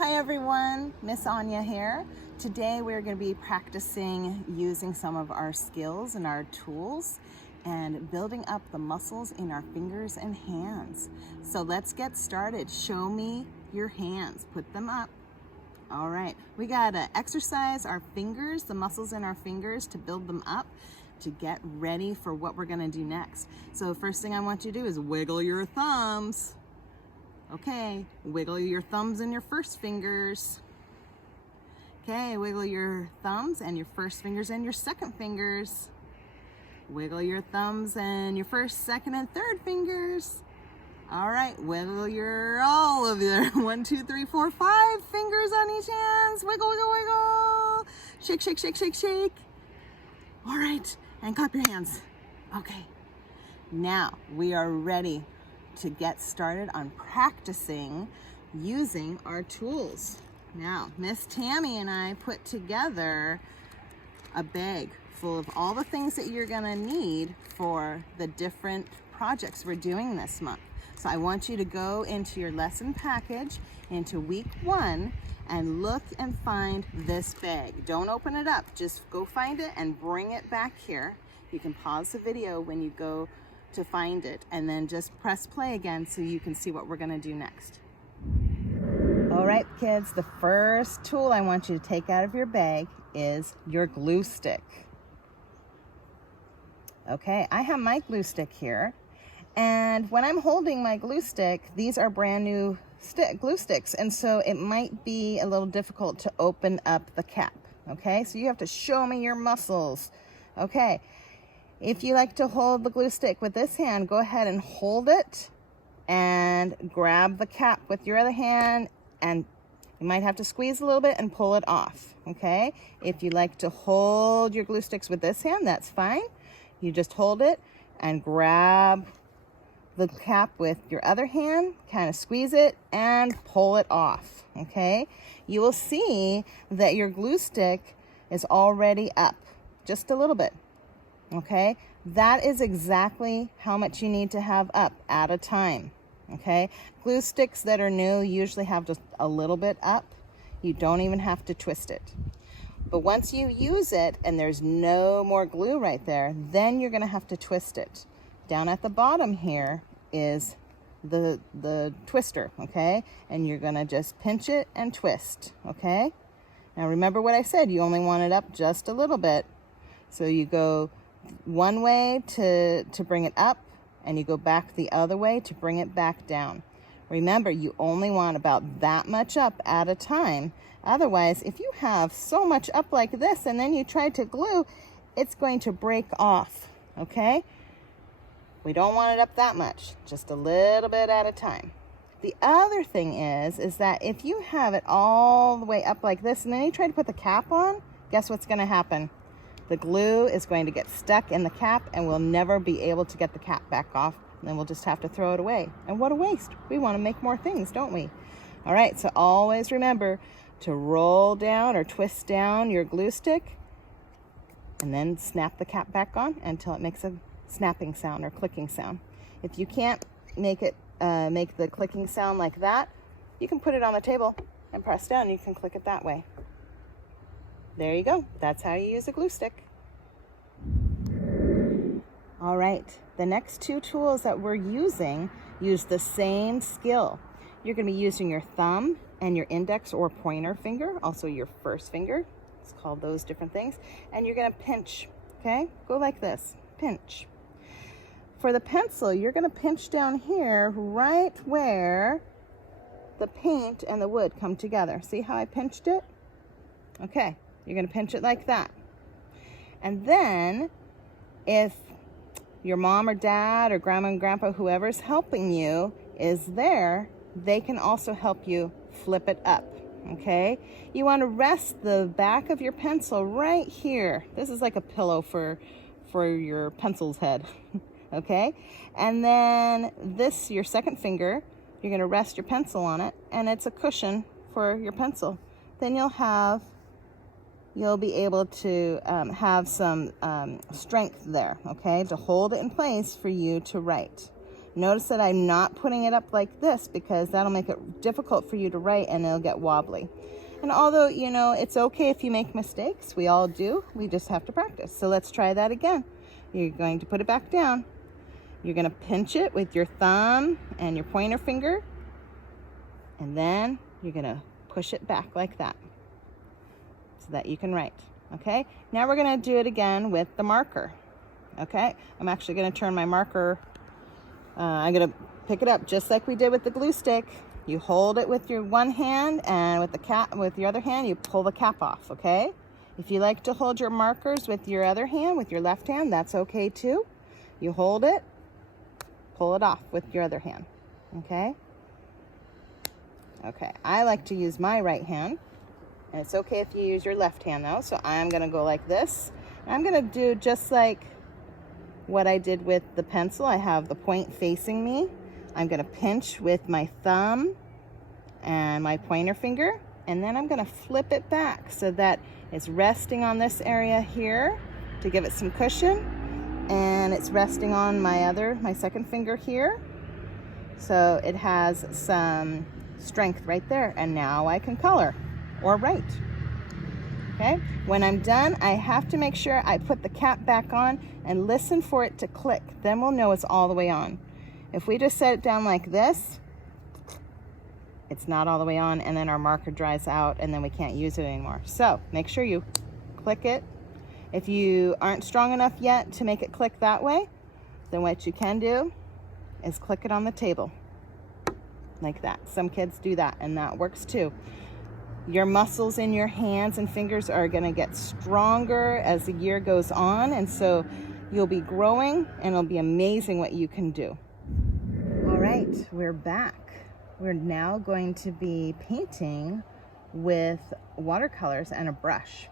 Hi everyone, Miss Anya here. Today we're going to be practicing using some of our skills and our tools and building up the muscles in our fingers and hands. So let's get started. Show me your hands. Put them up. All right, we got to exercise our fingers, the muscles in our fingers, to build them up to get ready for what we're going to do next. So first thing I want you to do is wiggle your thumbs. Okay, wiggle your thumbs and your first fingers. Okay, wiggle your thumbs and your first fingers and your second fingers. Wiggle your thumbs and your first, second, and third fingers. All right, wiggle all of your 1, 2, 3, 4, 5 fingers on each hand. Wiggle, wiggle, wiggle. Shake, shake, shake, shake, shake. All right, and clap your hands. Okay, now we are ready to get started on practicing using our tools. Now, Miss Tammy and I put together a bag full of all the things that you're gonna need for the different projects we're doing this month. So I want you to go into your lesson package, into week 1, and look and find this bag. Don't open it up, just go find it and bring it back here. You can pause the video when you go to find it, and then just press play again so you can see what we're going to do next. All right, kids, the first tool I want you to take out of your bag is your glue stick. Okay, I have my glue stick here, and when I'm holding my glue stick, these are brand new glue sticks, and so it might be a little difficult to open up the cap. Okay, so you have to show me your muscles. Okay. If you like to hold the glue stick with this hand, go ahead and hold it and grab the cap with your other hand, and you might have to squeeze a little bit and pull it off, okay? If you like to hold your glue sticks with this hand, that's fine. You just hold it and grab the cap with your other hand, kind of squeeze it and pull it off, okay? You will see that your glue stick is already up just a little bit. Okay, that is exactly how much you need to have up at a time. Okay, glue sticks that are new usually have just a little bit up. You don't even have to twist it. But once you use it and there's no more glue right there, then you're going to have to twist it. Down at the bottom here is the twister, okay? And you're going to just pinch it and twist, okay? Now remember what I said, you only want it up just a little bit. So you go one way to bring it up, and you go back the other way to bring it back down. Remember, you only want about that much up at a time. Otherwise, if you have so much up like this and then you try to glue, it's going to break off, okay? We don't want it up that much, just a little bit at a time. The other thing is that if you have it all the way up like this and then you try to put the cap on, guess what's going to happen? The glue is going to get stuck in the cap and we'll never be able to get the cap back off. And then we'll just have to throw it away. And what a waste. We want to make more things, don't we? All right, so always remember to roll down or twist down your glue stick and then snap the cap back on until it makes a snapping sound or clicking sound. If you can't make it make the clicking sound like that, you can put it on the table and press down. You can click it that way. There you go. That's how you use a glue stick. All right, the next 2 tools that we're using use the same skill. You're going to be using your thumb and your index or pointer finger, also your first finger. It's called those different things. And you're going to pinch, okay? Go like this, pinch. For the pencil, you're going to pinch down here right where the paint and the wood come together. See how I pinched it? Okay. You're going to pinch it like that. And then if your mom or dad or grandma and grandpa, whoever's helping you is there, they can also help you flip it up, okay? You want to rest the back of your pencil right here. This is like a pillow for your pencil's head, okay? And then this, your second finger, you're going to rest your pencil on it, and it's a cushion for your pencil. Then you'll be able to have some strength there, okay, to hold it in place for you to write. Notice that I'm not putting it up like this because that'll make it difficult for you to write and it'll get wobbly. And although, you know, it's okay if you make mistakes, we all do, we just have to practice. So let's try that again. You're going to put it back down. You're going to pinch it with your thumb and your pointer finger, and then you're going to push it back like that so that you can write. Okay, now we're going to do it again with the marker. Okay, I'm actually going to turn my marker, I'm going to pick it up just like we did with the glue stick. You hold it with your one hand, and with your other hand, you pull the cap off, okay? If you like to hold your markers with your other hand, with your left hand, that's okay too. You hold it, pull it off with your other hand, okay? Okay, I like to use my right hand, and it's okay if you use your left hand though, so I'm gonna go like this. I'm gonna do just like what I did with the pencil. I have the point facing me. I'm gonna pinch with my thumb and my pointer finger, and then I'm gonna flip it back so that it's resting on this area here to give it some cushion, and it's resting on my second finger here, so it has some strength right there. And now I can color or write. Okay, when I'm done, I have to make sure I put the cap back on and listen for it to click. Then we'll know it's all the way on. If we just set it down like this, it's not all the way on, and then our marker dries out and then we can't use it anymore. So make sure you click it. If you aren't strong enough yet to make it click that way, then what you can do is click it on the table like that. Some kids do that, and that works too. Your muscles in your hands and fingers are going to get stronger as the year goes on, and so you'll be growing, and it'll be amazing what you can do. All right, we're back. We're now going to be painting with watercolors and a brush.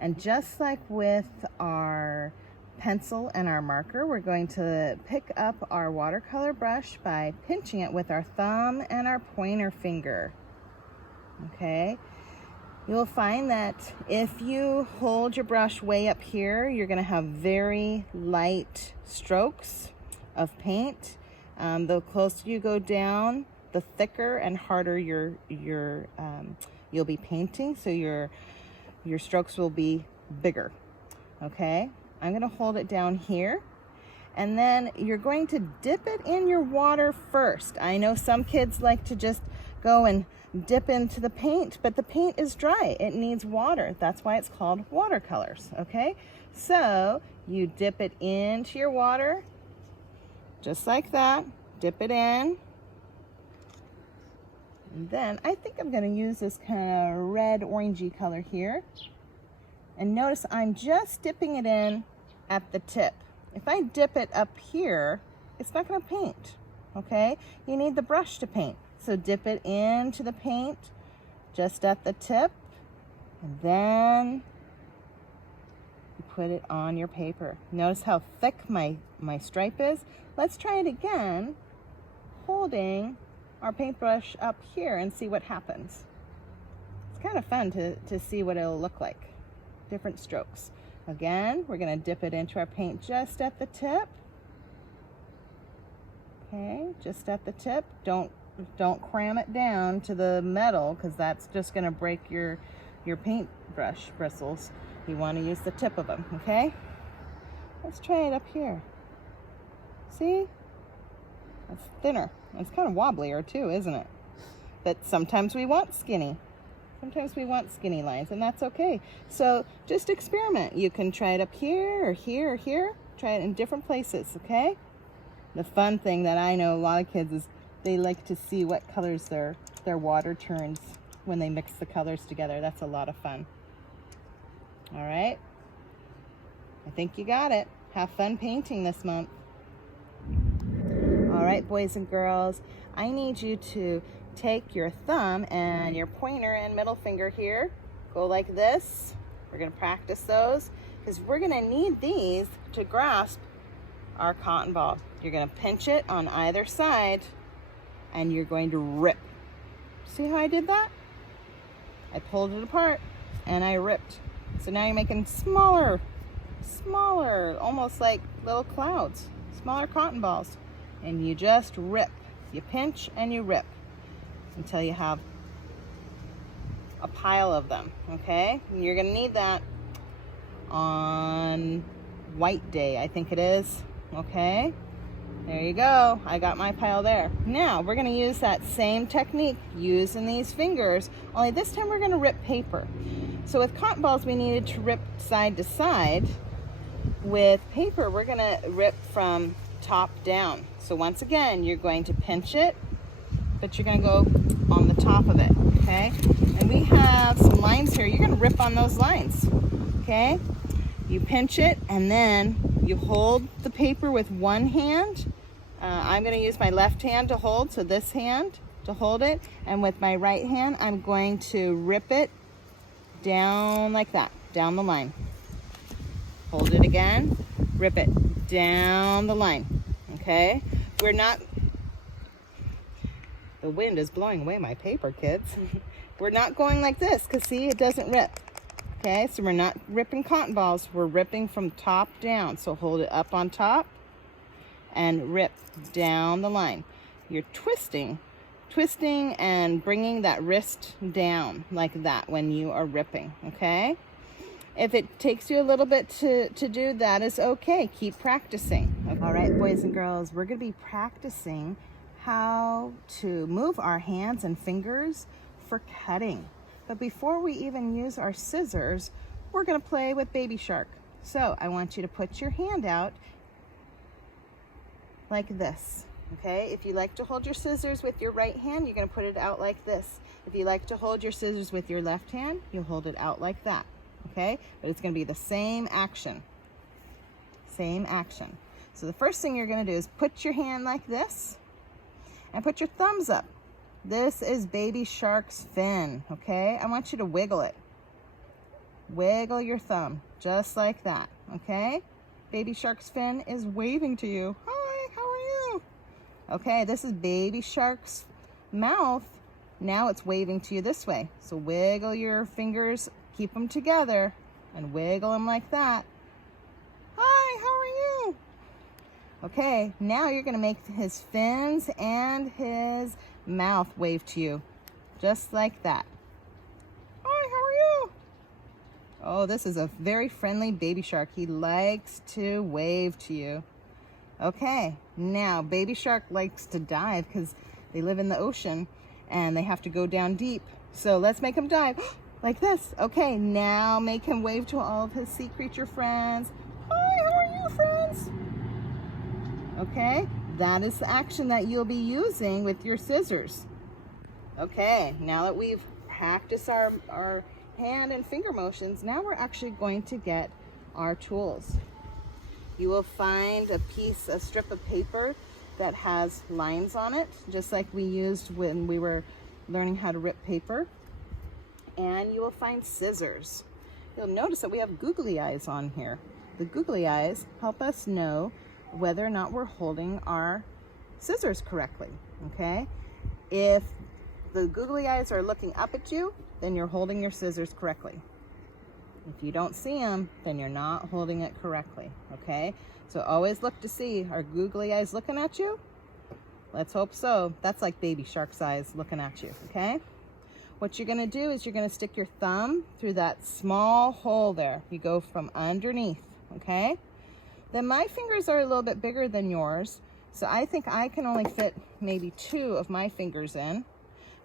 And just like with our pencil and our marker, we're going to pick up our watercolor brush by pinching it with our thumb and our pointer finger. Okay, you'll find that if you hold your brush way up here, you're going to have very light strokes of paint. The closer you go down, the thicker and harder you'll be painting, so your strokes will be bigger. Okay, I'm going to hold it down here, and then you're going to dip it in your water first. I know some kids like to just go and dip into the paint, but the paint is dry. It needs water. That's why it's called watercolors. Okay, so you dip it into your water just like that. Dip it in. And then I think I'm going to use this kind of red orangey color here. And notice I'm just dipping it in at the tip. If I dip it up here, it's not going to paint. Okay, you need the brush to paint. So dip it into the paint just at the tip, and then you put it on your paper. Notice how thick my stripe is. Let's try it again, holding our paintbrush up here, and see what happens. It's kind of fun to see what it'll look like. Different strokes. Again, we're going to dip it into our paint just at the tip. Okay, just at the tip. Don't cram it down to the metal, because that's just going to break your paintbrush bristles. You want to use the tip of them. Okay, let's try it up here. See, it's thinner. It's kind of wobblier too, isn't it? But sometimes we want skinny. Sometimes we want skinny lines, and that's okay. So just experiment. You can try it up here or here or here. Try it in different places. Okay, the fun thing that I know a lot of kids is they like to see what colors their water turns when they mix the colors together. That's a lot of fun. All right, I think you got it. Have fun painting this month. All right, boys and girls, I need you to take your thumb and your pointer and middle finger here, go like this. We're going to practice those because we're going to need these to grasp our cotton ball. You're going to pinch it on either side, and you're going to rip. See how I did that? I pulled it apart and I ripped. So now you're making smaller, almost like little clouds, smaller cotton balls. and you just rip. You pinch and you rip until you have a pile of them, okay? And you're gonna need that on white day, I think it is, okay? There you go, I got my pile there. Now, we're gonna use that same technique using these fingers, only this time we're gonna rip paper. So with cotton balls, we needed to rip side to side. With paper, we're gonna rip from top down. So once again, you're going to pinch it, but you're gonna go on the top of it, okay? And we have some lines here. You're gonna rip on those lines, okay? You pinch it, and then you hold the paper with one hand. I'm gonna use my left hand to hold, so this hand to hold it, and with my right hand, I'm going to rip it down like that, down the line. Hold it again, rip it down the line, okay? We're not, the wind is blowing away my paper, kids. We're not going like this, because see, it doesn't rip. Okay, so we're not ripping cotton balls, we're ripping from top down. So hold it up on top and rip down the line. You're twisting and bringing that wrist down like that when you are ripping, okay? If it takes you a little bit to do, that is okay. Keep practicing. Okay. All right, boys and girls, we're gonna be practicing how to move our hands and fingers for cutting. But before we even use our scissors, we're gonna play with Baby Shark. So I want you to put your hand out like this, okay? If you like to hold your scissors with your right hand, you're gonna put it out like this. If you like to hold your scissors with your left hand, you'll hold it out like that, okay? But it's gonna be the same action, same action. So the first thing you're gonna do is put your hand like this and put your thumbs up. This is Baby Shark's fin, okay? I want you to wiggle it. Wiggle your thumb, just like that, okay? Baby Shark's fin is waving to you. Hi, how are you? Okay, this is Baby Shark's mouth. Now it's waving to you this way. So wiggle your fingers, keep them together, and wiggle them like that. Hi, how are you? Okay, now you're gonna make his fins and his mouth wave to you, just like that. Hi, how are you? Oh, this is a very friendly baby shark. He likes to wave to you. Okay, now Baby Shark likes to dive because they live in the ocean and they have to go down deep. So let's make him dive like this. Okay, now make him wave to all of his sea creature friends. Hi, how are you, friends? Okay, that is the action that you'll be using with your scissors. Okay, now that we've practiced our hand and finger motions, now we're actually going to get our tools. You will find a strip of paper that has lines on it, just like we used when we were learning how to rip paper. And you will find scissors. You'll notice that we have googly eyes on here. The googly eyes help us know whether or not we're holding our scissors correctly, okay? If the googly eyes are looking up at you, then you're holding your scissors correctly. If you don't see them, then you're not holding it correctly, okay? So always look to see, are googly eyes looking at you? Let's hope so. That's like Baby Shark's eyes looking at you, okay? What you're gonna do is you're gonna stick your thumb through that small hole there. You go from underneath, okay? Then my fingers are a little bit bigger than yours, so I think I can only fit maybe 2 of my fingers in,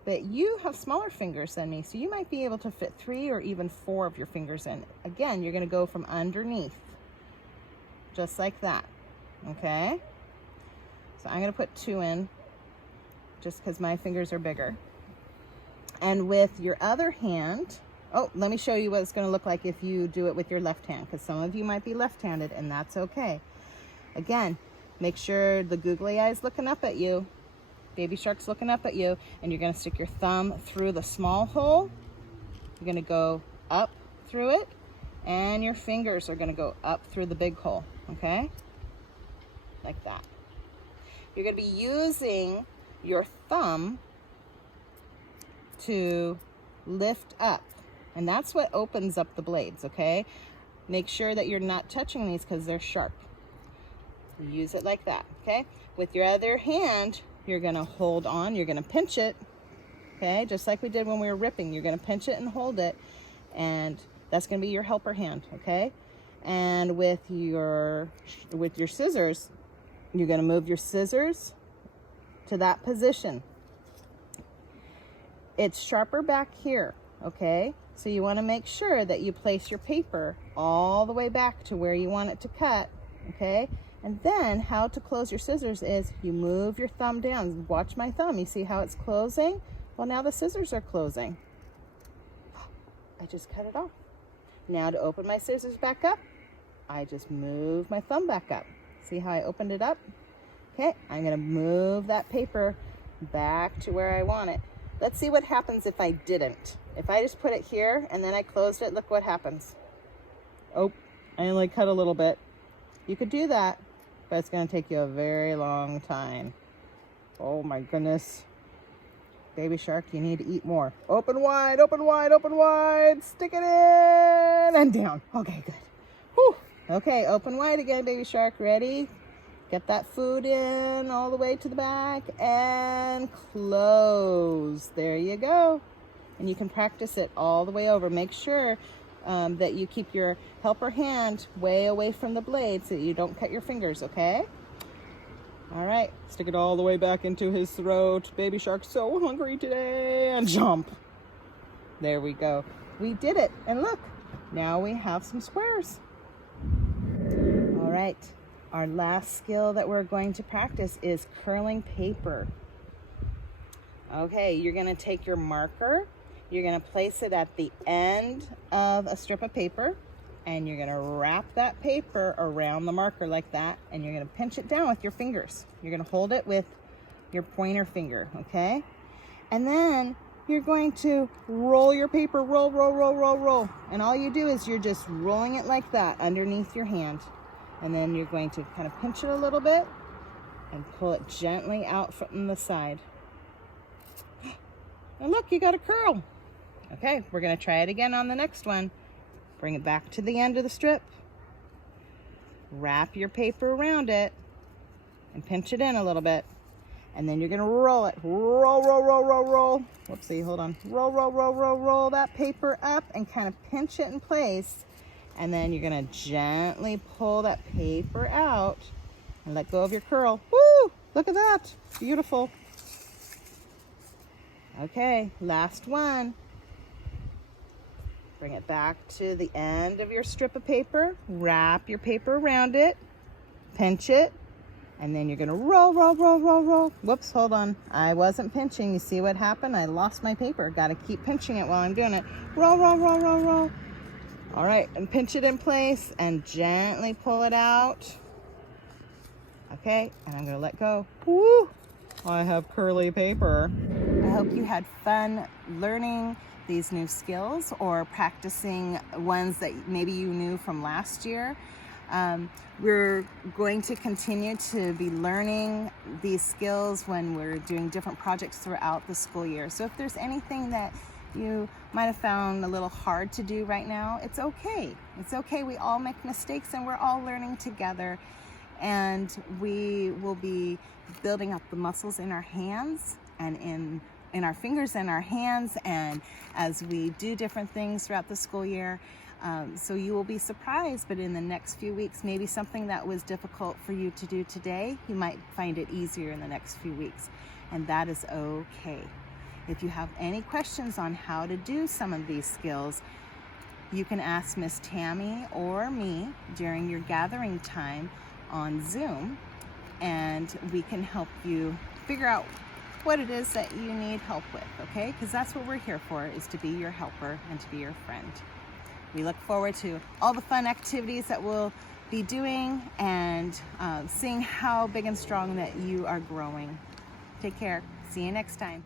but you have smaller fingers than me, so you might be able to fit 3 or even 4 of your fingers in. Again, you're gonna go from underneath, just like that, okay? So I'm gonna put 2 in, just because my fingers are bigger. And with your other hand, oh, let me show you what it's going to look like if you do it with your left hand, because some of you might be left-handed, and that's okay. Again, make sure the googly eye's looking up at you, Baby Shark's looking up at you, and you're going to stick your thumb through the small hole. You're going to go up through it, and your fingers are going to go up through the big hole, okay? Like that. You're going to be using your thumb to lift up, and that's what opens up the blades, okay? Make sure that you're not touching these because they're sharp. Use it like that, okay? With your other hand, you're gonna hold on, you're gonna pinch it, okay? Just like we did when we were ripping. You're gonna pinch it and hold it, and that's gonna be your helper hand, okay? And with your scissors, you're gonna move your scissors to that position. It's sharper back here, okay? So you wanna make sure that you place your paper all the way back to where you want it to cut, okay? And then how to close your scissors is you move your thumb down. Watch my thumb. You see how it's closing? Well, now the scissors are closing. I just cut it off. Now to open my scissors back up, I just move my thumb back up. See how I opened it up? Okay, I'm gonna move that paper back to where I want it. Let's see what happens if I didn't. If I just put it here and then I closed it, look what happens. Oh, I only cut a little bit. You could do that, but it's going to take you a very long time. Oh my goodness. Baby shark, you need to eat more. Open wide, open wide, open wide. Stick it in and down. Okay, good. Whew. Okay, open wide again, baby shark. Ready? Get that food in all the way to the back and close. There you go. And you can practice it all the way over. Make sure that you keep your helper hand way away from the blade so that you don't cut your fingers, okay? All right, stick it all the way back into his throat. Baby shark's so hungry today, and jump. There we go. We did it, and look, now we have some squares. All right, our last skill that we're going to practice is curling paper. Okay, you're gonna take your marker, you're gonna place it at the end of a strip of paper, and you're gonna wrap that paper around the marker like that, and you're gonna pinch it down with your fingers. You're gonna hold it with your pointer finger, okay? And then you're going to roll your paper, roll, roll, roll, roll, roll. And all you do is you're just rolling it like that underneath your hand. And then you're going to kind of pinch it a little bit and pull it gently out from the side. And look, you got a curl. Okay, we're gonna try it again on the next one. Bring it back to the end of the strip. Wrap your paper around it and pinch it in a little bit. And then you're gonna roll it. Roll, roll, roll, roll, roll. Whoopsie, hold on. Roll, roll, roll, roll, roll that paper up and kind of pinch it in place. And then you're gonna gently pull that paper out and let go of your curl. Woo! Look at that, beautiful. Okay, last one. Bring it back to the end of your strip of paper, wrap your paper around it, pinch it, and then you're gonna roll, roll, roll, roll, roll. Whoops, hold on. I wasn't pinching. You see what happened? I lost my paper. Gotta keep pinching it while I'm doing it. Roll, roll, roll, roll, roll. All right, and pinch it in place and gently pull it out. Okay, and I'm gonna let go. Woo! I have curly paper. I hope you had fun learning these new skills or practicing ones that maybe you knew from last year. We're going to continue to be learning these skills when we're doing different projects throughout the school year. So if there's anything that you might have found a little hard to do right now, it's okay. It's okay. We all make mistakes and we're all learning together. And we will be building up the muscles in our hands and in our fingers and our hands, and as we do different things throughout the school year. So you will be surprised, but in the next few weeks, maybe something that was difficult for you to do today, you might find it easier in the next few weeks, and that is okay. If you have any questions on how to do some of these skills, you can ask Miss Tammy or me during your gathering time on Zoom, and we can help you figure out what it is that you need help with, okay? Because that's what we're here for, is to be your helper and to be your friend. We look forward to all the fun activities that we'll be doing and seeing how big and strong that you are growing. Take care. See you next time.